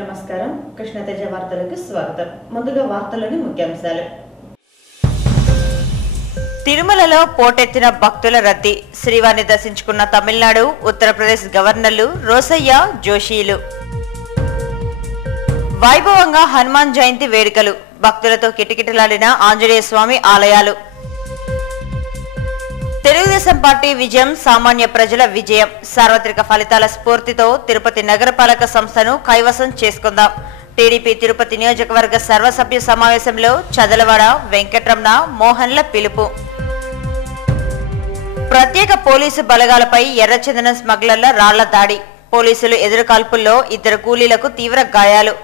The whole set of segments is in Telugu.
నమస్కారం కృష్ణతేజ వార్తలకు స్వాగతం. ముందుగా వార్తలోని ముఖ్యాంశాలు. తిరుమలలో పోటెత్తిన భక్తుల రద్దీ. శ్రీవారిని దర్శించుకున్న తమిళనాడు, ఉత్తరప్రదేశ్ గవర్నర్లు రోసయ్య, జోషీలు. వైభవంగా హనుమాన్ జయంతి వేడుకలు. భక్తులతో కిటకిటలాడిన ఆంజనేయ స్వామి ఆలయాలు. తెలుగుదేశం పార్టీ విజయం సామాన్య ప్రజల విజయం. సార్వత్రిక ఫలితాల స్ఫూర్తితో తిరుపతి నగరపాలక సంస్థను కైవసం చేసుకుందాం. టీడీపీ తిరుపతి నియోజకవర్గ సర్వసభ్య సమావేశంలో చదలవాడ, వెంకటరమణ, మోహన్ల పిలుపు. ప్రత్యేక పోలీసు బలగాలపై ఎర్రచందనం స్మగ్లర్ల రాళ్ల దాడి. పోలీసులు ఎదురుకాల్పుల్లో 2 కూలీలకు తీవ్ర గాయాలు.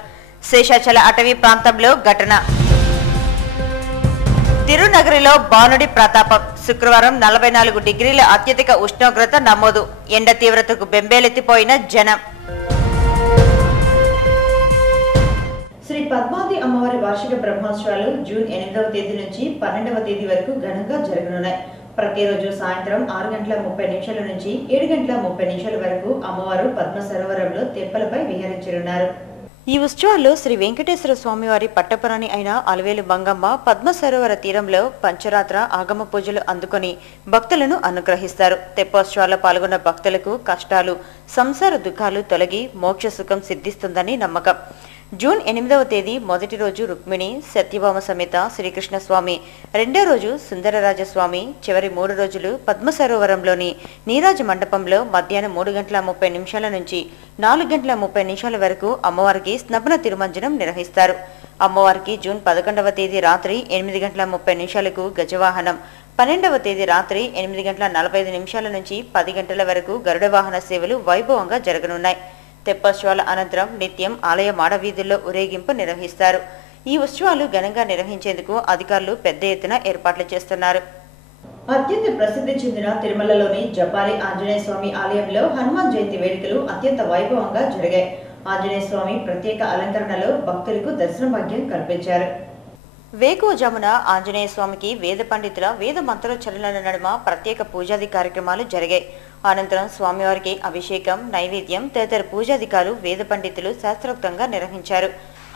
శేషాచల అటవీ ప్రాంతంలో ఘటన. తిరునగరిలో బాణుడి ప్రతాపం. శుక్రవారం 44 డిగ్రీల అత్యధిక ఉష్ణోగ్రత నమోదు. ఎండ తీవ్రతకు బెంబేలెత్తిపోయిన జనం. శ్రీ పద్మావతి అమ్మవారి వార్షిక బ్రహ్మోత్సవాలు జూన్ 8వ తేదీ నుంచి 12వ తేదీ వరకు ఘనంగా జరగనున్నాయి. ప్రతిరోజు సాయంత్రం 6:30 నుంచి 7:30 వరకు అమ్మవారు పద్మ సరోవరంలో తెప్పలపై విహరించనున్నారు. ఈ ఉత్సవాల్లో శ్రీ వెంకటేశ్వర స్వామివారి పట్టపురాణి అయిన అలవేలు మంగమ్మ పద్మ సరోవర తీరంలో పంచరాత్ర ఆగమ పూజలు అందుకొని భక్తులను అనుగ్రహిస్తారు. తెప్పోత్సవాల్లో పాల్గొన్న భక్తులకు కష్టాలు, సంసార దుఃఖాలు తొలగి మోక్ష సుఖం సిద్ధిస్తుందని నమ్మకం. జూన్ 8వ తేదీ మొదటి రోజు రుక్మిణి, సత్యభామ సమేత శ్రీకృష్ణ స్వామి, రెండో రోజు సుందరరాజస్వామి, చివరి 3 రోజులు పద్మ సరోవరంలోని నీరాజ మండపంలో మధ్యాహ్నం 3:30 నుంచి 4:30 వరకు అమ్మవారికి స్నపన తిరుమంజనం నిర్వహిస్తారు. అమ్మవారికి జూన్ 11వ తేదీ రాత్రి 8:30 గజవాహనం, 12వ తేదీ రాత్రి 8:45 నుంచి 10 గంటల వరకు గరుడ వాహన సేవలు వైభవంగా జరగనున్నాయి. తెప్పోత్సవాల అనంతరం నిత్యం ఆలయ మాడవీధుల్లో ఊరేగింపు నిర్వహిస్తారు. ఈ ఉత్సవాలు ఘనంగా నిర్వహించేందుకు అధికారులు పెద్ద ఎత్తున ఏర్పాట్లు చేస్తున్నారు. అత్యంత ప్రసిద్ధి చెందిన తిరుమలలోని జపాలి ఆంజనేయ స్వామి ఆలయంలో హనుమాన్ జయంతి వేడుకలు అత్యంత వైభవంగా జరిగాయి. ఆంజనేయ స్వామి ప్రత్యేక అలంకరణలో భక్తులకు దర్శన భాగ్యం కల్పించారు. వేకువజామున ఆంజనేయ స్వామికి వేద పండితుల వేద మంత్రోచ్చరణల నడుమ ప్రత్యేక పూజాది కార్యక్రమాలు జరిగాయి. అనంతరం స్వామివారికి అభిషేకం, నైవేద్యం తదితర పూజాధికారులు వేద పండితులు శాస్త్రోక్తంగా నిర్వహించారు.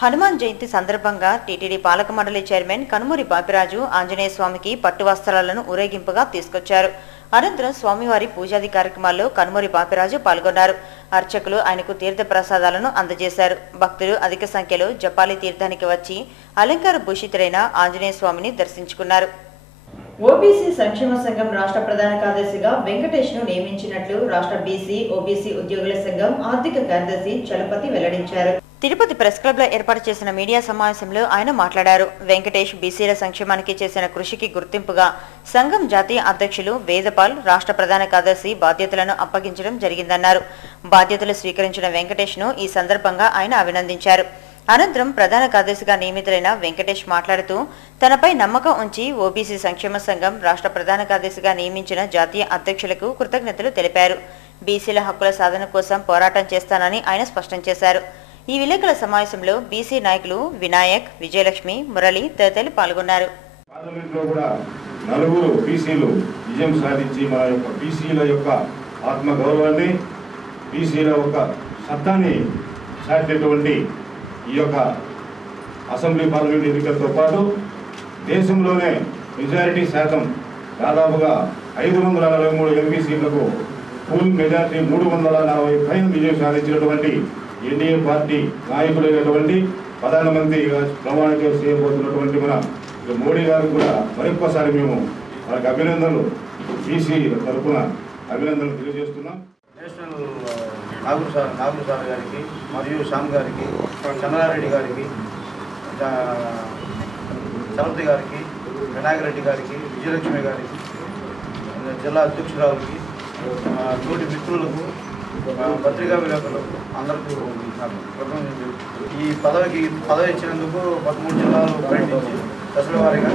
హనుమాన్ జయంతి సందర్భంగా టీటీడీ పాలక మండలి చైర్మన్ కనుమూరి బాపిరాజు ఆంజనేయ స్వామికి పట్టు వస్త్రాలను ఊరేగింపుగా తీసుకొచ్చారు. అనంతరం స్వామివారి పూజాది కార్యక్రమాల్లో కనుమూరి బాపిరాజు పాల్గొన్నారు. అర్చకులు ఆయనకు తీర్థ ప్రసాదాలను అందజేశారు. భక్తులు అధిక సంఖ్యలో జపాలి తీర్థానికి వచ్చి అలంకార భూషితుడైన ఆంజనేయ స్వామిని దర్శించుకున్నారు. ఓబీసీ సంక్షేమ సంఘం రాష్ట్ర ప్రధాన కార్యదర్శిగా వెంకటేష్ ను నియమించినట్లు రాష్ట్ర బీసీ, ఓబీసీ ఉద్యోగుల సంఘం ఆర్థిక కార్యదర్శి చలపతి వెల్లడించారు. తిరుపతి ప్రెస్ క్లబ్ లో ఏర్పాటు చేసిన మీడియా సమావేశంలో ఆయన మాట్లాడారు. వెంకటేష్ బీసీల సంక్షేమానికి చేసిన కృషికి గుర్తింపుగా సంఘం జాతీయ అధ్యక్షులు వేదపాల్ రాష్ట్ర ప్రధాన కార్యదర్శి బాధ్యతలను అప్పగించడం జరిగిందన్నారు. బాధ్యతలు స్వీకరించిన వెంకటేష్ ను ఈ సందర్భంగా ఆయన అభినందించారు. అనంతరం ప్రధాన కార్యదర్శిగా నియమితులైన వెంకటేష్ మాట్లాడుతూ తనపై నమ్మకం ఉంచి ఓబీసీ సంక్షేమ సంఘం రాష్ట్ర ప్రధాన కార్యదర్శిగా నియమించిన జాతీయ అధ్యక్షులకు కృతజ్ఞతలు తెలిపారు. బీసీల హక్కుల సాధన కోసం పోరాటం చేస్తానని ఆయన స్పష్టం చేశారు. ఈ విలేకరుల సమావేశంలో బీసీ నాయకులు వినాయక్, విజయలక్ష్మి, మురళి తదితరులు పాల్గొన్నారు. విజయం సాధించి మన యొక్క బీసీల యొక్క ఆత్మగౌరవాన్ని, బీసీల యొక్క సత్తాన్ని సాధించేటువంటి ఈ యొక్క అసెంబ్లీ పార్లమెంట్ ఎన్నికలతో పాటు దేశంలోనే మెజారిటీ శాతం దాదాపుగా 543 ఎంపీ సీట్లకు ఫుల్ మెజారిటీ 340 పైన విజయం సాధించినటువంటి ఎన్డీఏ పార్టీ నాయకుడైనటువంటి ప్రధానమంత్రిగా ప్రమాణ చేయబోతున్నటువంటి మన మోడీ గారు కూడా మరొక్కసారి మేము వారికి అభినందనలు బీసీ తరఫున అభినందనలు తెలియజేస్తున్నాం. నాగురు సార్ గారికి మరియు శ్యామ్ గారికి, చంద్రారెడ్డి గారికి, చలపతి గారికి, వినాయక రెడ్డి గారికి, విజయలక్ష్మి గారికి, జిల్లా అధ్యక్షురాలకి, తోటి మిత్రులకు, పత్రికా విలేకరులకు అందరికీ ఈ పదవి ఇచ్చినందుకు 13 జిల్లాలు బయటించి దశల వారీగా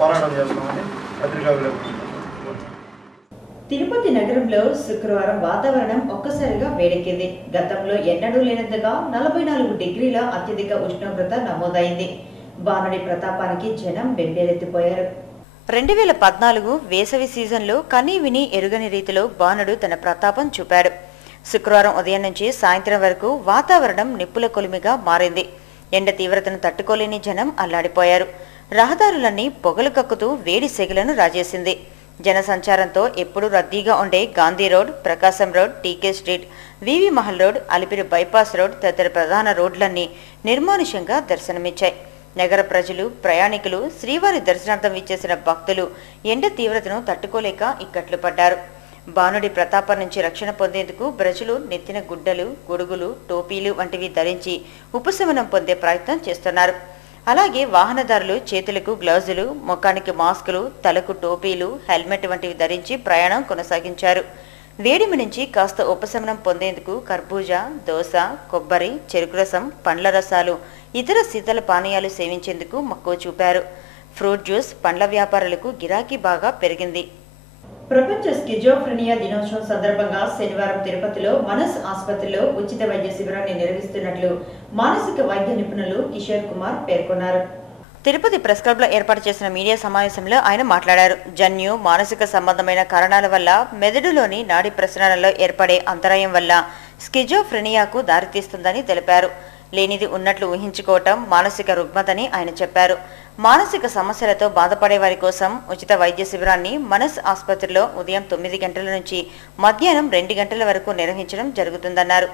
పోరాటం చేస్తున్నామని పత్రికా విలేకరులు. తిరుపతి నగరంలో శుక్రవారం వాతావరణం ఒక్కసారిగా వేడెక్కింది. గతంలో ఎన్నడూ లేనంతగా 44 డిగ్రీల అత్యధిక ఉష్ణోగ్రత నమోదైంది. బాణుడి ప్రతాపానికి జనం బెంబేలెత్తిపోయారు. 2014 వేసవి సీజన్లో కనీ విని ఎరుగని రీతిలో బాణుడు తన ప్రతాపం చూపాడు. శుక్రవారం ఉదయం నుంచి సాయంత్రం వరకు వాతావరణం నిప్పుల కొలిమిగా మారింది. ఎండ తీవ్రతను తట్టుకోలేని జనం అల్లాడిపోయారు. రహదారులన్నీ పొగలు కక్కుతూ వేడి సెగలను రాజేసింది. జనసంచారంతో ఎప్పుడూ రద్దీగా ఉండే Gandhi road, Prakasam road, TK street, VV Mahal road, Alipiri bypass road తదితర ప్రధాన రోడ్లన్నీ నిర్మానుష్యంగా దర్శనమిచ్చాయి. నగర ప్రజలు, ప్రయాణికులు, శ్రీవారి దర్శనార్థం విచ్చేసిన భక్తులు ఎండ తీవ్రతను తట్టుకోలేక ఇక్కట్లు పడ్డారు. బాణుడి ప్రతాపం నుంచి రక్షణ పొందేందుకు ప్రజలు నెత్తిన గుడ్డలు, గొడుగులు, టోపీలు వంటివి ధరించి ఉపశమనం పొందే ప్రయత్నం చేస్తున్నారు. అలాగే వాహనదారులు చేతులకు గ్లౌజులు, ముఖానికి మాస్కులు, తలకు టోపీలు, హెల్మెట్ వంటివి ధరించి ప్రయాణం కొనసాగించారు. వేడిమి నుంచి కాస్త ఉపశమనం పొందేందుకు కర్బూజా, దోస, కొబ్బరి, చెరుకు రసం, పండ్ల రసాలు, ఇతర శీతల పానీయాలు సేవించేందుకు మక్కువ చూపారు. ఫ్రూట్ జ్యూస్, పండ్ల వ్యాపారులకు గిరాకీ బాగా పెరిగింది. ప్రపంచ స్కిజోఫ్రెనియా దినోత్సవం సందర్భంగా శనివారం తిరుపతిలో మనస్ ఆసుపత్రిలో ఉచిత వైద్య శిబిరాన్ని నిర్వహిస్తున్నట్లు మానసిక వైద్య నిపుణులు కిషోర్ కుమార్ పేర్కొన్నారు. తిరుపతి ప్రెస్ క్లబ్ లో ఏర్పాటు చేసిన మీడియా సమావేశంలో ఆయన మాట్లాడారు. జన్యు, మానసిక సంబంధమైన కారణాల వల్ల మెదడులోని నాడీ ప్రసరణలో ఏర్పడే అంతరాయం వల్ల స్కిజోఫ్రెనియాకు దారితీస్తుందని తెలిపారు. లేనిది ఉన్నట్లు ఊహించుకోవటం మానసిక రుగ్మతని ఆయన చెప్పారు. మానసిక సమస్యలతో బాధపడే వారి కోసం ఉచిత వైద్య శిబిరాన్ని మనస్ ఆసుపత్రిలో ఉదయం 9 గంటల నుంచి మధ్యాహ్నం 2 గంటల వరకు నిర్వహించడం జరుగుతుందన్నారు.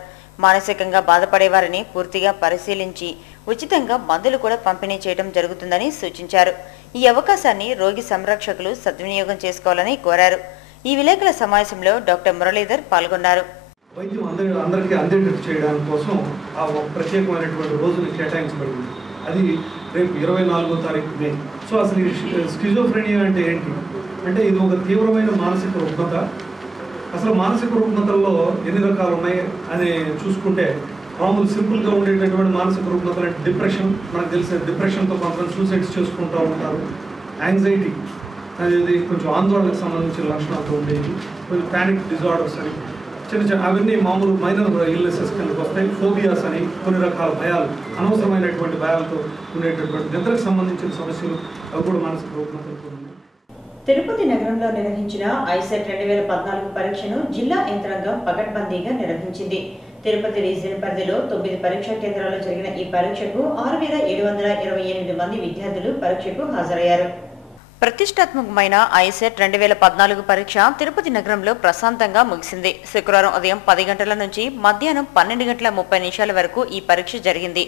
మానసికంగా బాధపడే వారిని పూర్తిగా పరిశీలించి ఉచితంగా మందులు కూడా పంపిణీ చేయడం జరుగుతుందని సూచించారు. ఈ అవకాశాన్ని రోగి సంరక్షకులు సద్వినియోగం చేసుకోవాలని కోరారు. ఈ విలేకరుల సమావేశంలో డాక్టర్ మురళీధర్ పాల్గొన్నారు. వైద్యం అందరికీ అందేటట్టు చేయడానికి కోసం ఆ ప్రత్యేకమైనటువంటి రోజులు కేటాయించబడింది. అది రేపు 24వ తారీఖు మే. సో అసలు ఈ స్కిజోఫ్రెనియా అంటే ఏంటి అంటే ఇది ఒక తీవ్రమైన మానసిక రుగ్మత. అసలు మానసిక రుగ్మతల్లో ఎన్ని రకాలు ఉన్నాయి అని చూసుకుంటే మామూలు సింపుల్గా ఉండేటటువంటి మానసిక రుగ్మతలు అంటే డిప్రెషన్, మనకు తెలిసిన డిప్రెషన్తో కొంతమంది సూసైడ్స్ చేసుకుంటూ ఉంటారు. యాంగ్జైటీ అనేది కొంచెం ఆందోళనకు సంబంధించిన లక్షణాలతో ఉండేది. కొంచెం ప్యానిక్ డిజార్డర్స్ అని చిన్న అవన్నీ మామూలు మైనర్ ఇల్నెసెస్ కిందకు వస్తాయి. ఫోబియాస్ అని కొన్ని రకాల భయాలు, అనవసరమైనటువంటి భయాలతో ఉండేటటువంటి నిద్రకు సంబంధించిన సమస్యలు అవి కూడా మానసిక రుగ్మతలతో ఉన్నాయి. తిరుపతి నగరంలో నిర్వహించిన ఐసెట్ 2014 పరీక్షను జిల్లా యంత్రాంగం పకడ్బందీగా నిర్వహించింది. తిరుపతి రీజియన్ పరిధిలో 9 పరీక్షా కేంద్రాల్లో జరిగిన ఈ పరీక్షకు 6728 మంది విద్యార్థులు పరీక్షకు హాజరయ్యారు. ప్రతిష్టాత్మకమైన ఐసెట్ 2014 పరీక్ష తిరుపతి నగరంలో ప్రశాంతంగా ముగిసింది. శుక్రవారం ఉదయం 10 గంటల నుంచి మధ్యాహ్నం 12:30 వరకు ఈ పరీక్ష జరిగింది.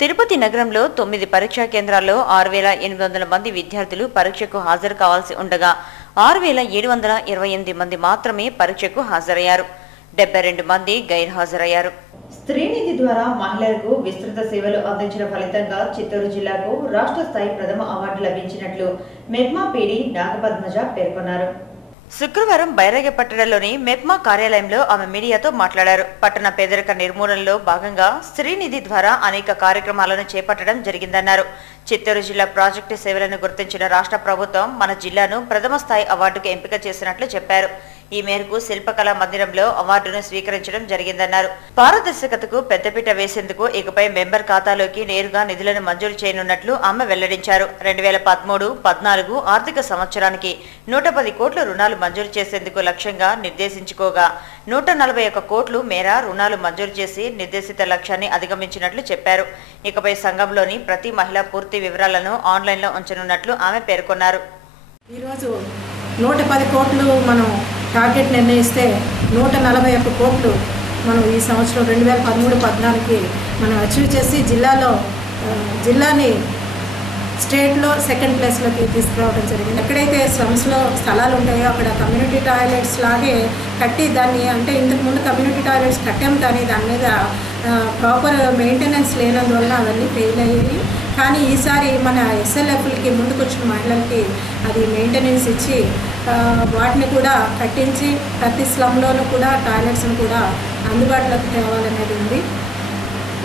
తిరుపతి నగరంలో 9 పరీక్షా కేంద్రాల్లో 6800 మంది విద్యార్థులు పరీక్షకు హాజరు కావాల్సి ఉండగా 6728 మంది మాత్రమే పరీక్షకు హాజరయ్యారు. 72 మంది గైర్హాజరయ్యారు. స్త్రీనిధి ద్వారా మహిళలకు విస్తృత సేవలు అందించిన ఫలితంగా చిత్తూరు జిల్లాకు రాష్ట్ర స్థాయి ప్రథమ అవార్డు లభించినట్లు మెప్మా పీడీ నాగపద్మజ పేర్కొన్నారు. శుక్రవారం బైరాగపట్టణంలోని మెప్మా కార్యాలయంలో ఆమె మీడియాతో మాట్లాడారు. పట్టణ పేదరిక నిర్మూలనలో భాగంగా స్త్రీనిధి ద్వారా అనేక కార్యక్రమాలను చేపట్టడం జరిగిందన్నారు. చిత్తూరు జిల్లా ప్రాజెక్టు సేవలను గుర్తించిన రాష్ట్ర ప్రభుత్వం మన జిల్లాను ప్రథమ స్థాయి అవార్డుకు ఎంపిక చేసినట్లు చెప్పారు. ఈ మేరకు శిల్పకళా మందిరంలో అవార్డును స్వీకరించడం జరిగిందన్నారు. పారదర్శకతకు పెద్దపీట వేసేందుకు ఇకపై మెంబర్ ఖాతాలోకి నేరుగా నిధులను మంజూరు చేయనున్నట్లు ఆమె వెల్లడించారు. 2013-14 ఆర్థిక సంవత్సరానికి 110 కోట్ల రుణాలు మంజూరు చేసేందుకు లక్ష్యంగా నిర్దేశించుకోగా 141 కోట్లు మేర రుణాలు మంజూరు చేసి నిర్దేశిత లక్ష్యాన్ని అధిగమించినట్లు చెప్పారు. ఇకపై సంఘంలోని ప్రతి మహిళ పూర్తి వివరాలను ఆన్లైన్లో ఉంచనున్నట్లు ఆమె పేర్కొన్నారు. ఈరోజు 110 కోట్లు మనం టార్గెట్ నిర్ణయిస్తే 141 కోట్లు మనం ఈ సంవత్సరం 2013-14కి మనం అచీవ్ చేసి జిల్లాని స్టేట్లో సెకండ్ ప్లేస్లోకి తీసుకురావడం జరిగింది. ఎక్కడైతే స్లమ్స్లో స్థలాలు ఉంటాయో అక్కడ కమ్యూనిటీ టాయిలెట్స్ లాగే కట్టి దాన్ని అంటే ఇంతకుముందు కమ్యూనిటీ టాయిలెట్స్ కట్టాం కానీ దాని మీద ప్రాపర్ మెయింటెనెన్స్ లేనందువల్ల అవన్నీ ఫెయిల్ అయ్యాయి. కానీ ఈసారి మన ఎస్ఎల్ఎఫ్లకి ముందుకొచ్చిన మహిళలకి అది మెయింటెనెన్స్ ఇచ్చి వాటిని కూడా కట్టించి ప్రతి స్లమ్లోనూ కూడా టాయిలెట్స్ని కూడా అందుబాటులోకి తేవాలనేది ఉంది.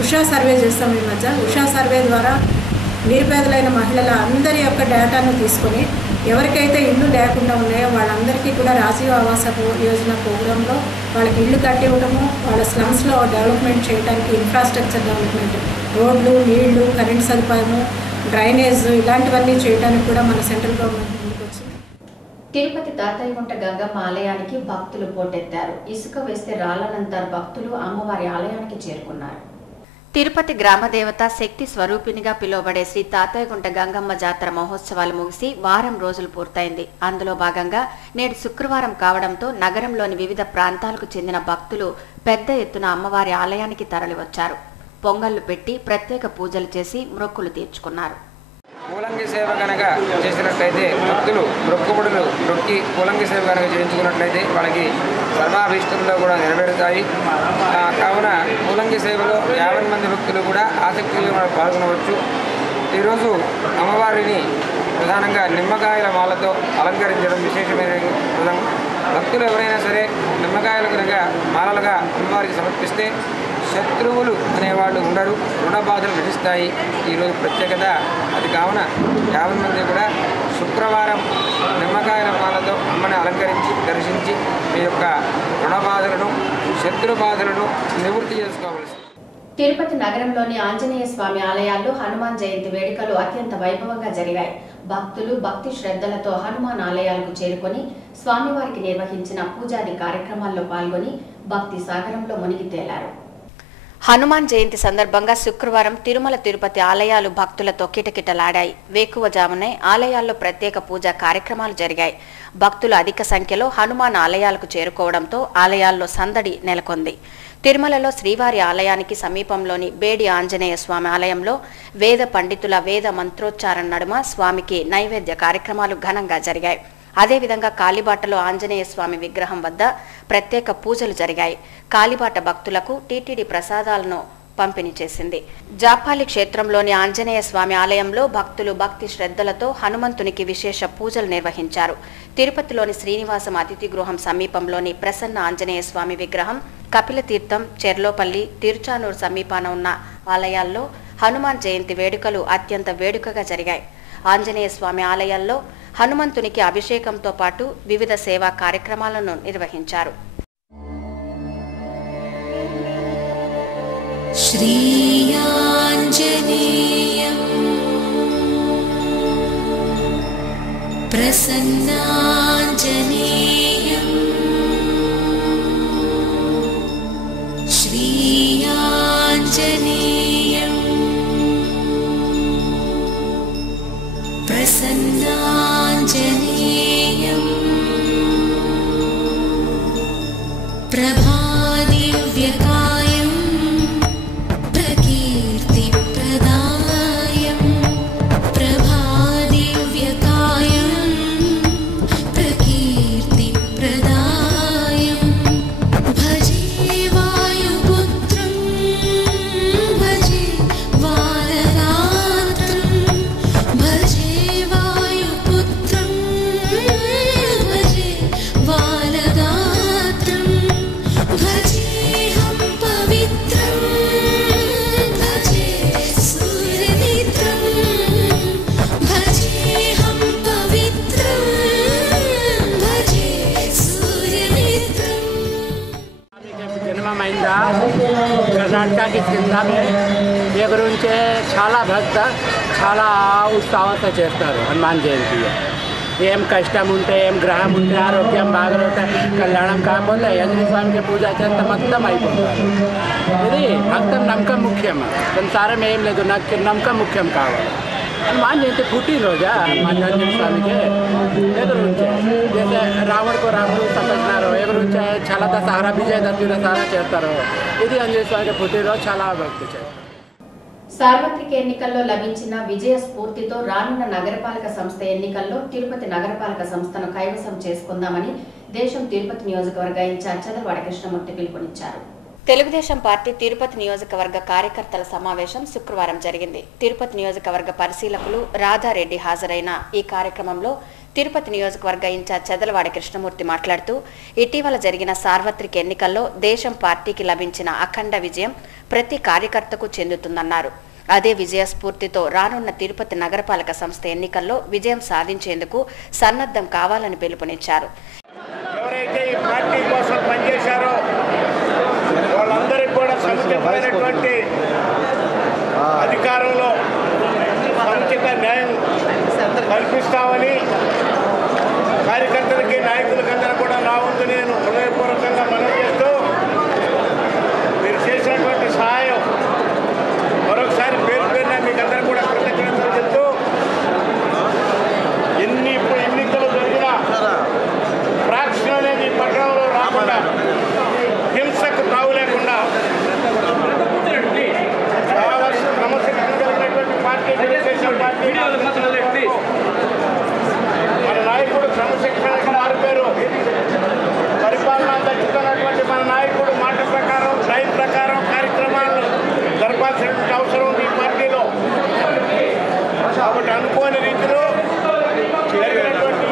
ఉషా సర్వే చేస్తాం ఈ మధ్య. ఉషా సర్వే ద్వారా నిరుపేదలైన మహిళల అందరి యొక్క డేటాను తీసుకొని ఎవరికైతే ఇల్లు లేకుండా ఉన్నాయో వాళ్ళందరికీ కూడా రాజీవ్ ఆవాస యోజన ప్రోగ్రాంలో వాళ్ళకి ఇల్లు కట్టివ్వడము, వాళ్ళ స్లమ్స్లో డెవలప్మెంట్ చేయడానికి ఇన్ఫ్రాస్ట్రక్చర్ డెవలప్మెంట్, రోడ్లు, నీళ్లు, కరెంట్ సదుపాయము, డ్రైనేజ్ ఇలాంటివన్నీ చేయడానికి కూడా మన సెంట్రల్ గవర్నమెంట్ ముందుకు వచ్చింది. తిరుపతి తాతయ్యగుంట గంగమ్మ ఆలయానికి భక్తులు పోటెత్తారు. ఇసుక వేస్తే రాలనంత భక్తులు అమ్మవారి ఆలయానికి చేరుకున్నారు. తిరుపతి గ్రామదేవత శక్తి స్వరూపిణిగా పిలువబడే శ్రీ తాతయ్యగుంట గంగమ్మ జాతర మహోత్సవాలు ముగిసి వారం రోజులు పూర్తయింది. అందులో భాగంగా నేడు శుక్రవారం కావడంతో నగరంలోని వివిధ ప్రాంతాలకు చెందిన భక్తులు పెద్ద ఎత్తున అమ్మవారి ఆలయానికి తరలివచ్చారు. పొంగళ్లు పెట్టి ప్రత్యేక పూజలు చేసి మొక్కులు తీర్చుకున్నారు. పూలంగి సేవ కనుక చేసినట్లయితే భక్తులు మొక్కుబడులు మొక్కి పూలంగి సేవ కనుక చేయించుకున్నట్లయితే వాళ్ళకి సర్వాభీష్టంలో కూడా నెరవేరుతాయి. కావున పూలంగి సేవలో 50 మంది భక్తులు కూడా ఆసక్తిగా పాల్గొనవచ్చు. ఈరోజు అమ్మవారిని ప్రధానంగా నిమ్మకాయల మాలతో అలంకరించడం విశేషమైన విధం. భక్తులు ఎవరైనా సరే నిమ్మకాయలు కనుక మాలలుగా అమ్మవారికి సమర్పిస్తే శత్రువులు అనేవాళ్ళు ఉండరు, రుణ బాధలు నటిస్తాయి. ఈరోజు ప్రత్యేకత అది. కావున 50 మంది కూడా శుక్రవారం నిమ్మకాయల మాలతో అమ్మని అలంకరించి దర్శించి మీ యొక్క రుణ బాధలను శత్రు బాధలను నివృత్తి చేసుకోవలసి. తిరుపతి నగరంలోని ఆంజనేయ స్వామి ఆలయాల్లో హనుమాన్ జయంతి వేడుకలు అత్యంత వైభవంగా జరిగాయి. భక్తులు భక్తి శ్రద్ధలతో హనుమాన్ ఆలయాలకు చేరుకొని స్వామివారికి నిర్వహించిన పూజాది కార్యక్రమాల్లో పాల్గొని భక్తి సాగరంలో మునిగి తేలారు. హనుమాన్ జయంతి సందర్భంగా శుక్రవారం తిరుమల తిరుపతి ఆలయాలు భక్తులతో కిటకిటలాడాయి. వేకువజామునే ఆలయాల్లో ప్రత్యేక పూజా కార్యక్రమాలు జరిగాయి. భక్తులు అధిక సంఖ్యలో హనుమాన్ ఆలయాలకు చేరుకోవడంతో ఆలయాల్లో సందడి నెలకొంది. తిరుమలలో శ్రీవారి ఆలయానికి సమీపంలోని బేడి ఆంజనేయ స్వామి ఆలయంలో వేద పండితుల వేద మంత్రోచ్చారణ నడుమ స్వామికి నైవేద్య కార్యక్రమాలు ఘనంగా జరిగాయి. అదేవిధంగా కాలిబాటలో ఆంజనేయ స్వామి విగ్రహం వద్ద ప్రత్యేక పూజలు జరిగాయి. కాలిబాట భక్తులకు టీటీడీ ప్రసాదాలను పంపిణీ చేసింది. జాపాలి క్షేత్రంలోని ఆంజనేయ స్వామి ఆలయంలో భక్తులు భక్తి శ్రద్ధలతో హనుమంతునికి విశేష పూజలు నిర్వహించారు. తిరుపతిలోని శ్రీనివాసం అతిథి గృహం సమీపంలోని ప్రసన్న ఆంజనేయ స్వామి విగ్రహం, కపిలతీర్థం, చెర్లోపల్లి, తిరుచానూరు సమీపాన ఉన్న ఆలయాల్లో హనుమాన్ జయంతి వేడుకలు అత్యంత వేడుకగా జరిగాయి. ఆంజనేయ స్వామి ఆలయాల్లో హనుమంతునికి అభిషేకంతో పాటు వివిధ సేవా కార్యక్రమాలను నిర్వహించారు. శ్రీయాంజనేయం ప్రసన్నాంజనేయం శ్రీయాంజనేయం ప్రసన్నాంజనేయం ప్రభాదివ్యకాయం ప్రకీర్తిప్రదాయం ప్రభాదివ్యకాయం ప్రకీర్తిప్రదాయం భజే వాయుపుత్రం భజే వారరాత్రం భజే వాయుపుత్రం భజే వారరాత్రం భజేహం పవిత్రం భజే సూర్యనేత్రం భజేహం పవిత్రం భజే సూర్యనేత్రం. జన్మమైందా కర్ణాటకకి కిందమే ఈ గురించి చాలా భక్త చాలా ఉత్సాహంతో చేస్తారు హనుమాన్ జయంతి. ఏం కష్టం ఉంటే ఏం గ్రహం ఉంటే ఆరోగ్యం బాగలేకపోతే కళ్యాణం కాకపోతే ఆంజనేయ స్వామికి పూజ చేస్తే మొత్తం అయిపోతారు. ఇది భక్తం నమ్మకం ముఖ్యం, సంసారం ఏం లేదు, నాకు నమ్మకం ముఖ్యం కావాలి. హనుమాన్ జయంతి పుట్టినరోజా హనుమాన్ ఆంజనేయ స్వామికి ఎదురుంచే జैसे రాముడికి రాముడు సంతోషినారు ఎదురుంచే చాలా దసరా విజయదశమి దసరా చేస్తారు. ఇది ఆంజనేయ స్వామికి పుట్టినరోజు చాలా భక్తి చేస్తారు. సార్వత్రిక ఎన్నికల్లో లభించిన విజయ స్ఫూర్తితో రానున్న నగరపాలక సంస్థ ఎన్నికల్లో తిరుపతి నగరపాలక సంస్థను కైవసం చేసుకుందామని దేశం తిరుపతి నియోజకవర్గ ఇన్ఛార్జ్ చదలవాడ కృష్ణమూర్తి పిలుపునిచ్చారు. తెలుగుదేశం పార్టీ తిరుపతి నియోజకవర్గ కార్యకర్తల సమావేశం శుక్రవారం జరిగింది. తిరుపతి నియోజకవర్గ పరిశీలకులు రాధారెడ్డి హాజరైన ఈ కార్యక్రమంలో తిరుపతి నియోజకవర్గ ఇన్ఛార్జ్ చదలవాడ కృష్ణమూర్తి మాట్లాడుతూ ఇటీవల జరిగిన సార్వత్రిక ఎన్నికల్లో దేశం పార్టీకి లభించిన అఖండ విజయం ప్రతి కార్యకర్తకు చెందుతుందన్నారు. అదే విజయ స్ఫూర్తితో రానున్న తిరుపతి నగరపాలక సంస్థ ఎన్నికల్లో విజయం సాధించేందుకు సన్నద్ధం కావాలని పిలుపునిచ్చారు. ఎవరైతే ఈ పార్టీ కోసం పనిచేశారో వాళ్ళందరికీ కూడా సముచితమైనటువంటి అధికారంలో సముచిత న్యాయం కల్పిస్తామని కార్యకర్తల పార్టీ తెలుగుదేశం పార్టీ మన నాయకుడు క్రమశిక్షణకు మారిపోయారు. పరిపాలన దక్కుతున్నటువంటి మన నాయకుడు మాట ప్రకారం టైం ప్రకారం కార్యక్రమాలను జరపాల్సినటువంటి అవసరం ఉంది ఈ పార్టీలో. కాబట్టి అనుకోని రీతిలో జరిగినటువంటి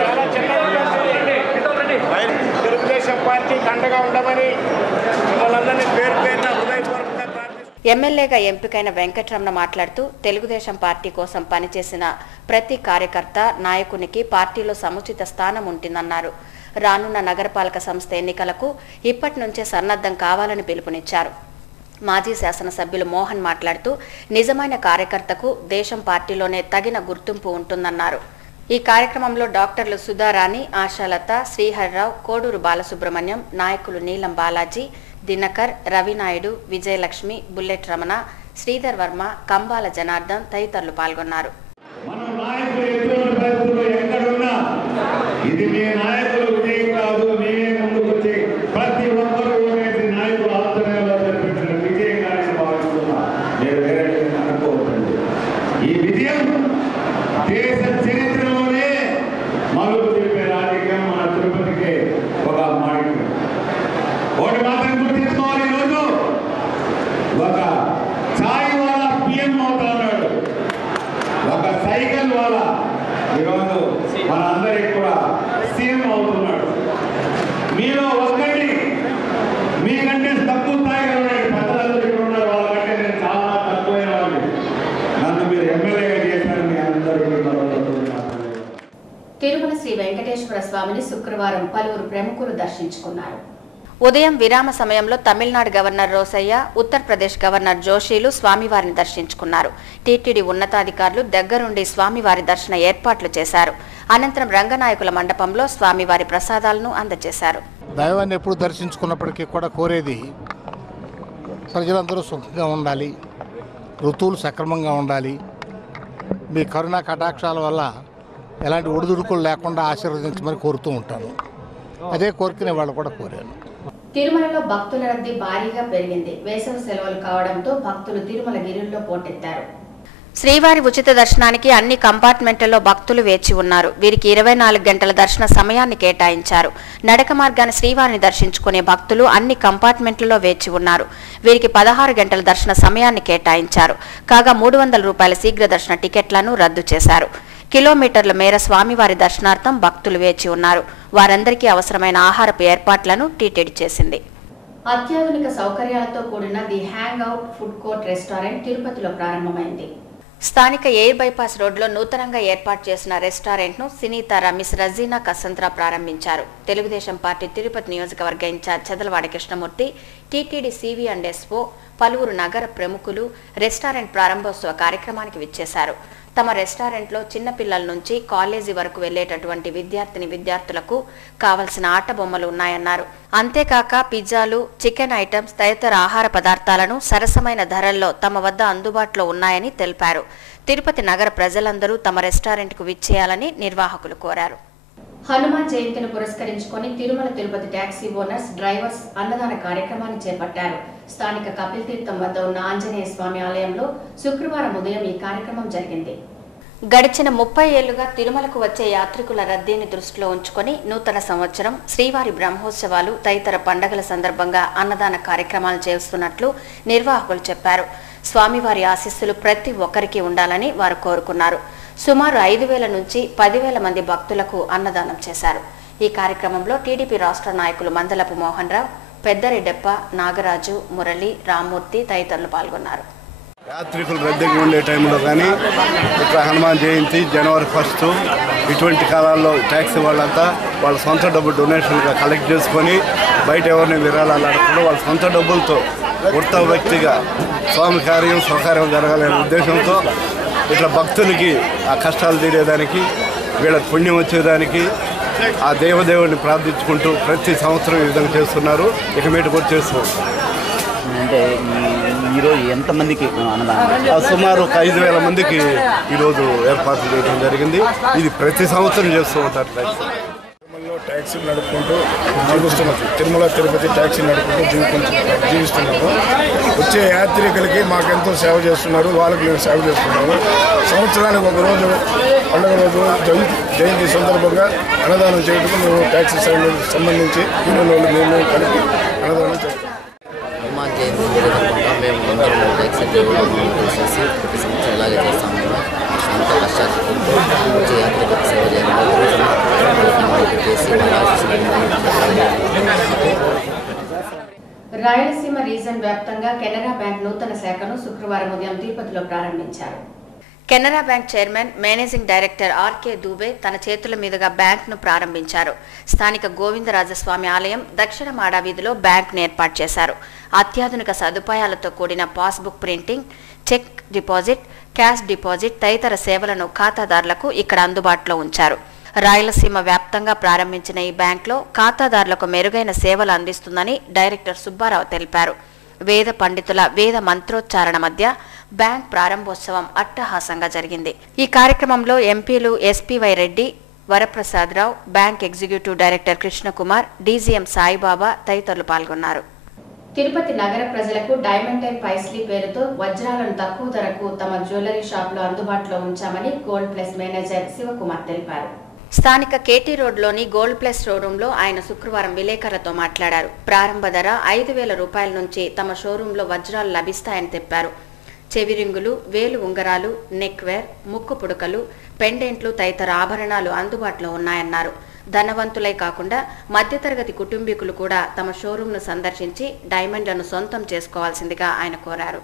చాలా చిన్న తెలుగుదేశం పార్టీకి అండగా ఉండమని మిమ్మల్ని పేరు పేరున హృదయపూర్వకంగా ప్రార్థిస్తున్నాను. ఎమ్మెల్యేగా ఎంపికైన వెంకటరమణ మాట్లాడుతూ తెలుగుదేశం పార్టీ కోసం పనిచేసిన ప్రతి కార్యకర్త నాయకునికి పార్టీలో సముచిత స్థానం ఉంటుందన్నారు. రానున్న నగరపాలక సంస్థ ఎన్నికలకు ఇప్పటి నుంచే సన్నద్ధం కావాలని పిలుపునిచ్చారు. మాజీ శాసనసభ్యులు మోహన్ మాట్లాడుతూ నిజమైన కార్యకర్తకు దేశం పార్టీలోనే తగిన గుర్తింపు ఉంటుందన్నారు. ఈ కార్యక్రమంలో డాక్టర్లు సుధారాణి, ఆశాలత, శ్రీహరిరావు, కోడూరు బాలసుబ్రహ్మణ్యం, నాయకులు నీలం బాలాజీ, దినకర్, రవినాయుడు, విజయలక్ష్మి, బుల్లెట్ రమణ, శ్రీధర్ వర్మ, కంబాల జనార్దన్ తదితరులు పాల్గొన్నారు. తిరుమల శ్రీ వెంకటేశ్వర స్వామిని శుక్రవారం పలువురు ప్రముఖులు దర్శించుకున్నారు. ఉదయం విరామ సమయంలో తమిళనాడు గవర్నర్ రోసయ్య, ఉత్తరప్రదేశ్ గవర్నర్ జోషీలు స్వామివారిని దర్శించుకున్నారు. టీటీడీ ఉన్నతాధికారులు దగ్గరుండి స్వామివారి దర్శన ఏర్పాట్లు చేశారు. అనంతరం రంగనాయకుల మండపంలో స్వామివారి ప్రసాదాలను అందజేశారు. దైవాన్ని ఎప్పుడు దర్శించుకున్నప్పటికీ కూడా కోరేది ప్రజలందరూ సుఖంగా ఉండాలి, ఋతువులు సక్రమంగా ఉండాలి, మీ కరుణా కటాక్షాల వల్ల ఎలాంటి ఒడిదుడుకులు లేకుండా ఆశీర్వదించమని కోరుతూ ఉంటాను. అదే కోరికనే వాళ్ళు కూడా కోరాను. తిరుమలలో భక్తుల రద్దీ భారీగా పెరిగింది. వేసవి సెలవులు కావడంతో భక్తులు తిరుమల గిరిల్లో పోటెత్తారు. శ్రీవారి ఉచిత దర్శనానికి అన్ని కంపార్ట్మెంట్లలో భక్తులు వేచి ఉన్నారు. వీరికి 24 గంటల దర్శన సమయాన్ని కేటాయించారు. నడక మార్గాన్ని శ్రీవారిని దర్శించుకునే భక్తులు అన్ని కంపార్ట్మెంట్లలో వేచి ఉన్నారు. వీరికి 16 గంటల దర్శన సమయాన్ని కేటాయించారు. కాగా 300 రూపాయల శీఘ్ర దర్శన టికెట్లను రద్దు చేశారు. కిలోమీటర్ల మేర స్వామివారి దర్శనార్థం భక్తులు వేచి ఉన్నారు. వారందరికీ అవసరమైన ఆహారపు ఏర్పాట్లను టీటీడీ చేసింది. అత్యాధునిక సౌకర్యాలతో కూడిన the hang out food court restaurant తిరుపతిలో ప్రారంభమైంది. స్థానిక ఎయిర్ బైపాస్ రోడ్లో నూతనంగా ఏర్పాటు చేసిన రెస్టారెంట్ను సినీతార మిస్ రజీనా కసంత్రా ప్రారంభించారు. తెలుగుదేశం పార్టీ తిరుపతి నియోజకవర్గ ఇన్ఛార్జ్ చదలవాడ కృష్ణమూర్తి, టీటీడీ సివి&ఎస్ఓ, పలువురు నగర ప్రముఖులు రెస్టారెంట్ ప్రారంభోత్సవ కార్యక్రమానికి విచ్చేశారు. తమ రెస్టారెంట్లో చిన్నపిల్లల నుంచి కాలేజీ వరకు వెళ్లేటటువంటి విద్యార్థులకు కావలసిన ఆట బొమ్మలు ఉన్నాయన్నారు. అంతేకాక పిజ్జాలు, చికెన్ ఐటమ్స్ తదితర ఆహార పదార్థాలను సరసమైన ధరల్లో తమ వద్ద అందుబాటులో ఉన్నాయని తెలిపారు. తిరుపతి నగర ప్రజలందరూ తమ రెస్టారెంట్కు విచ్చేయాలని నిర్వాహకులు కోరారు. హనుమాన్ జయంతిని పురస్కరించుకొని Tirumala Tirupati taxi owners, drivers అన్నదాన కార్యక్రమాన్ని చేపట్టారు. స్థానిక కపిల్ తీర్థం వద్ద ఉన్న ఆంజనేయ స్వామి ఆలయంలో శుక్రవారం ఉదయం ఈ కార్యక్రమం జరిగింది. గడిచిన 30 ఏళ్లుగా తిరుమలకు వచ్చే యాత్రికుల రద్దీని దృష్టిలో ఉంచుకొని నూతన సంవత్సరం, శ్రీవారి బ్రహ్మోత్సవాలు తదితర పండుగల సందర్భంగా అన్నదాన కార్యక్రమాలు చేస్తున్నట్లు నిర్వాహకులు చెప్పారు. స్వామివారి ఆశీస్సులు ప్రతి ఒక్కరికి ఉండాలని వారు కోరుకున్నారు. సుమారు 5,000 నుంచి 10,000 మంది భక్తులకు అన్నదానం చేశారు. ఈ కార్యక్రమంలో టీడీపీ రాష్ట్ర నాయకులు మందలపు మోహన్ రావు, పెద్దరెడ్డప్ప, నాగరాజు, మురళి, రామ్మూర్తి తదితరులు పాల్గొన్నారు. యాత్రికులు రద్దీగా ఉండే టైంలో కానీ ఇట్లా హనుమాన్ జయంతి, జనవరి 1 ఇటువంటి కాలాల్లో ట్యాక్సీ వాళ్ళంతా వాళ్ళ సొంత డబ్బు డొనేషన్గా కలెక్ట్ చేసుకొని బయట ఎవరిని విరాళాలు అడగకుండా వాళ్ళ సొంత డబ్బులతో ఉత్తమ వ్యక్తిగా స్వామి కార్యం సౌకర్యం జరగాలనే ఉద్దేశంతో ఇట్లా భక్తులకి ఆ కష్టాలు తీరేదానికి, వీళ్ళకి పుణ్యం వచ్చేదానికి ఆ దేవదేవుడిని ప్రార్థించుకుంటూ ప్రతి సంవత్సరం ఈ విధంగా చేస్తున్నారు. ఇక మీట కూడా చేస్తున్నాం. అంటే ఈరోజు ఎంతమందికి సుమారు 5,000 మందికి ఈరోజు ఏర్పాట్లు చేయడం జరిగింది. ఇది ప్రతి సంవత్సరం చేస్తూ ఉంటారు. ట్యాక్సీలు నడుపుకుంటూ జీవిస్తున్నాము. తిరుమల తిరుపతి ట్యాక్సీ నడుపుకుంటూ జీవిస్తున్నాము. వచ్చే యాత్రికులకి మాకెంతో సేవ చేస్తున్నారు, వాళ్ళకి మేము సేవ చేస్తున్నాము. సంవత్సరానికి ఒక రోజు పండుగ రోజు జయంతి సందర్భంగా అన్నదానం చేయడానికి మేము ట్యాక్సీ సంబంధించి యూనియన్ మేము కలిపి అన్నదానం చేస్తాం. హనుమాన్ జయంతి మేము అందరం ట్యాక్సీ కలిసి ప్రతి సంవత్సరం ఇలాగే చేస్తాము. అంత కష్టాలతో వచ్చే యాత్రికులకు సేవ చేయాలి. రాయలసీమ రీజన్ వ్యాప్తంగా కెనరా బ్యాంక్ నూతన శాఖను శుక్రవారం ఉదయం తిరుపతిలో ప్రారంభించారు. Canara bank chairman managing director R K Dubey తన చేతుల మీదుగా బ్యాంక్ను ప్రారంభించారు. స్థానిక గోవిందరాజస్వామి ఆలయం దక్షిణ మాడా వీధిలో బ్యాంక్ను ఏర్పాటు చేశారు. అత్యాధునిక సదుపాయాలతో కూడిన passbook printing, cheque deposit, cash deposit తదితర సేవలను ఖాతాదారులకు ఇక్కడ అందుబాటులో ఉంచారు. రాయలసీమ వ్యాప్తంగా ప్రారంభించిన ఈ బ్యాంక్లో ఖాతాదారులకు మెరుగైన సేవలు అందిస్తుందని డైరెక్టర్ సుబ్బారావు తెలిపారు. వేద పండితుల వేద మంత్రోచ్చారణ మధ్య బ్యాంక్ ప్రారంభోత్సవం అట్టహాసంగా జరిగింది. ఈ కార్యక్రమంలో ఎంపీలు S P Y Reddy, Varaprasadarao, bank executive director Krishnakumar, DGM Saibaba తదితరులు పాల్గొన్నారు. తిరుపతి నగర ప్రజలకు డైమండ్ టైమ్ పైస్లీ పేరుతో వజ్రాలను తక్కువ ధరకు తమ జ్యువెలరీ షాపులో అందుబాటులో ఉంచామని గోల్డ్ ప్లస్ మేనేజర్ శివకుమార్ తెలిపారు. స్థానిక కేటీ రోడ్లోని గోల్డ్ ప్లస్ షోరూంలో ఆయన శుక్రవారం విలేకరులతో మాట్లాడారు. ప్రారంభ ధర 5,000 రూపాయల నుంచి తమ షోరూంలో వజ్రాలు లభిస్తాయని చెప్పారు. చెవిరింగులు, వేలు ఉంగరాలు, నెక్ వేర్, ముక్కు పుడకలు, పెండెంట్లు తదితర ఆభరణాలు అందుబాటులో ఉన్నాయన్నారు. ధనవంతులై కాకుండా మధ్యతరగతి కుటుంబీకులు కూడా తమ షోరూంను సందర్శించి డైమండ్లను సొంతం చేసుకోవాల్సిందిగా ఆయన కోరారు.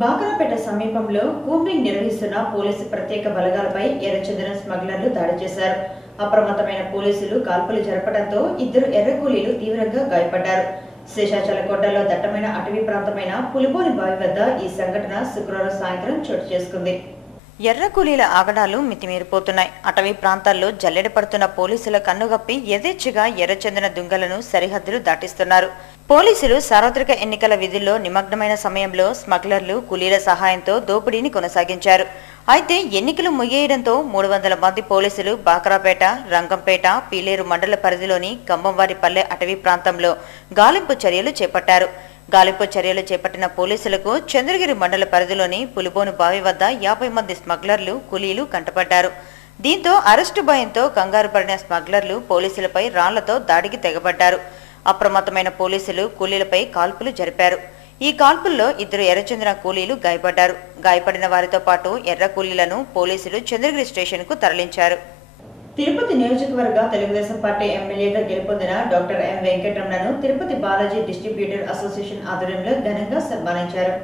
బాకరాపేట సమీపంలో కూంబింగ్ నిర్వహిస్తున్న పోలీసు ప్రత్యేక బలగాలపై ఎర్రచందనం స్మగ్లర్లు దాడి చేశారు. అప్రమత్తమైన పోలీసులు కాల్పులు జరపడంతో 2 ఎర్ర కూలీలు తీవ్రంగా గాయపడ్డారు. శేషాచలకోటలో దట్టమైన అటవీ ప్రాంతమైన పులిబోని బావి వద్ద ఈ సంఘటన శుక్రవారం సాయంత్రం చోటు చేసుకుంది. ఎర్ర కూలీల ఆగడాలు మితిమీరిపోతున్నాయి. అటవీ ప్రాంతాల్లో జల్లెడ పడుతున్న పోలీసుల కన్నుగప్పి యథేచ్ఛగా ఎర్రచందన దుంగలను సరిహద్దులు దాటిస్తున్నారు. పోలీసులు సార్వత్రిక ఎన్నికల విధుల్లో నిమగ్నమైన సమయంలో స్మగ్లర్లు కూలీల సహాయంతో దోపిడీని కొనసాగించారు. అయితే ఎన్నికలు ముగియడంతో 300 మంది పోలీసులు బాకరాపేట, రంగంపేట, పీలేరు మండల పరిధిలోని గంబంవారిపల్లె అటవీ ప్రాంతంలో గాలింపు చర్యలు చేపట్టారు. గాలింపు చర్యలు చేపట్టిన పోలీసులకు చంద్రగిరి మండల పరిధిలోని పులిబోను బావి వద్ద 50 మంది స్మగ్లర్లు, కూలీలు కంటపడ్డారు. దీంతో అరెస్టు భయంతో కంగారు పడిన స్మగ్లర్లు పోలీసులపై రాళ్లతో దాడికి తెగబడ్డారు. అప్రమత్తమైన పోలీసులు కూలీలపై కాల్పులు జరిపారు. ఈ కాల్పుల్లో 2 ఎర్రచంద్ర కూలీలు గాయపడ్డారు. గాయపడిన వారితో పాటు ఎర్ర కూలీలను పోలీసులు చంద్రగిరి స్టేషన్ కు తరలించారు. తిరుపతి నియోజకవర్గ తెలుగుదేశం పార్టీ ఎమ్మెల్యేగా గెలుపొందిన డాక్టర్ ఎం వెంకటరమణను తిరుపతి బాలాజీ డిస్ట్రిబ్యూటర్ అసోసియేషన్ ఆధ్వర్యంలో ఘనంగా సన్మానించారు.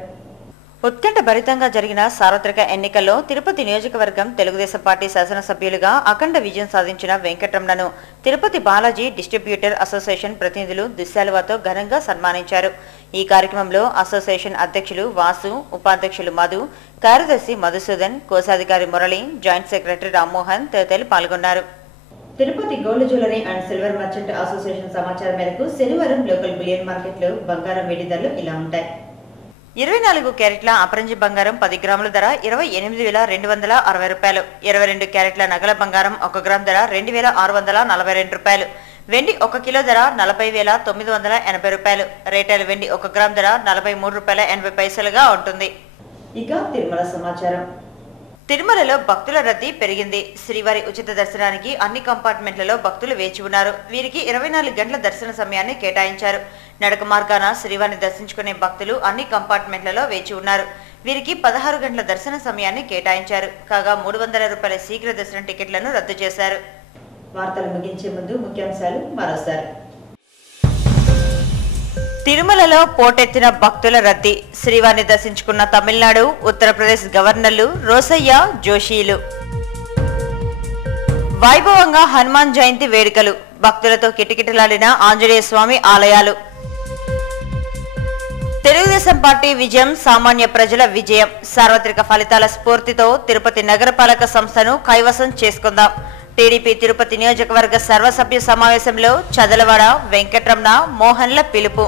ఉత్కంఠ భరితంగా జరిగిన సార్వత్రిక ఎన్నికల్లో తిరుపతి నియోజకవర్గం తెలుగుదేశం పార్టీ శాసనసభ్యులుగా అఖండ విజయం సాధించిన వెంకటరమణను తిరుపతి బాలాజీ డిస్ట్రిబ్యూటర్ అసోసియేషన్ ప్రతినిధులు దుశ్శాలువతో ఘనంగా సన్మానించారు. ఈ కార్యక్రమంలో అసోసియేషన్ అధ్యక్షులు వాసు, ఉపాధ్యక్షులు మధు, కార్యదర్శి మధుసూదన్, కోశాధికారి మురళి, జాయింట్ సెక్రటరీ రామ్మోహన్ తదితరులు పాల్గొన్నారు. Tirupati gold jewellery and silver merchant association సమాచారం మేరకు శనివారం లోకల్ బులియన్ మార్కెట్లో బంగారం వెండి ధరలు ఇలా ఉంటాయి. 24 క్యారెట్ల అపరంజి బంగారం 10 గ్రాముల ధర 28,260 రూపాయలు. 22 క్యారెట్ల నగల బంగారం 1 గ్రామ్ ధర 2,642 రూపాయలు. వెండి 1 కిలో ధర 40,980 రూపాయలు. రేటైల్ వెండి 1 గ్రామ్ ధర 43 రూపాయల 80 పైసలుగా ఉంటుంది. ఇక తిరుమల సమాచారం. తిరుమలలో భక్తుల రద్దీ పెరిగింది. శ్రీవారి ఉచిత దర్శనానికి అన్ని కంపార్ట్మెంట్లలో భక్తులు వేచి ఉన్నారు. వీరికి 24 గంటల దర్శన సమయాన్ని కేటాయించారు. నడక మార్గాన శ్రీవారిని దర్శించుకునే భక్తులు అన్ని కంపార్ట్మెంట్లలో వేచి ఉన్నారు. వీరికి 16 గంటల దర్శన సమయాన్ని కేటాయించారు. కాగా 300 రూపాయల శీఘ్ర దర్శనం టికెట్లను రద్దు చేశారు. వార్తలు ముగించే ముందు ముఖ్యాంశాలు మరోసారి. తిరుమలలో పోటెత్తిన భక్తుల రద్దీ. శ్రీవారిని దర్శించుకున్న తమిళనాడు, ఉత్తరప్రదేశ్ గవర్నర్లు రోసయ్య, జోషీలు. వైభవంగా హనుమాన్ జయంతి వేడుకలు. భక్తులతో కిటకిటలాడిన ఆంజనేయ స్వామి ఆలయాలు. తెలుగుదేశం పార్టీ విజయం సామాన్య ప్రజల విజయం. సార్వత్రిక ఫలితాల స్ఫూర్తితో తిరుపతి నగరపాలక సంస్థను కైవసం చేసుకుందాం. టీడీపీ తిరుపతి నియోజకవర్గ సర్వసభ్య సమావేశంలో చదలవాడ, వెంకటరమణ, మోహన్ల పిలుపు.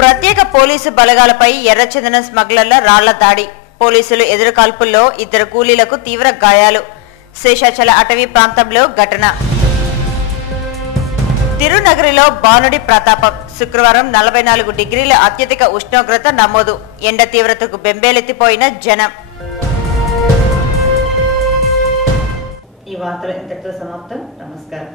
ప్రత్యేక పోలీసు బలగాలపై ఎర్రచందనం స్మగ్లర్ల రాళ్ల దాడి. పోలీసులు ఎదురుకాల్పుల్లో 2 కూలీలకు తీవ్ర గాయాలు. శేషాచల అటవీ ప్రాంతంలో ఘటన. తిరునగరిలో బానుడి ప్రతాపం. శుక్రవారం 44 డిగ్రీల అత్యధిక ఉష్ణోగ్రత నమోదు. ఎండ తీవ్రతకు బెంబేలెత్తిపోయిన జనం. ఈ వార్తలు ఇంతటితో సమాప్తం. నమస్కారం.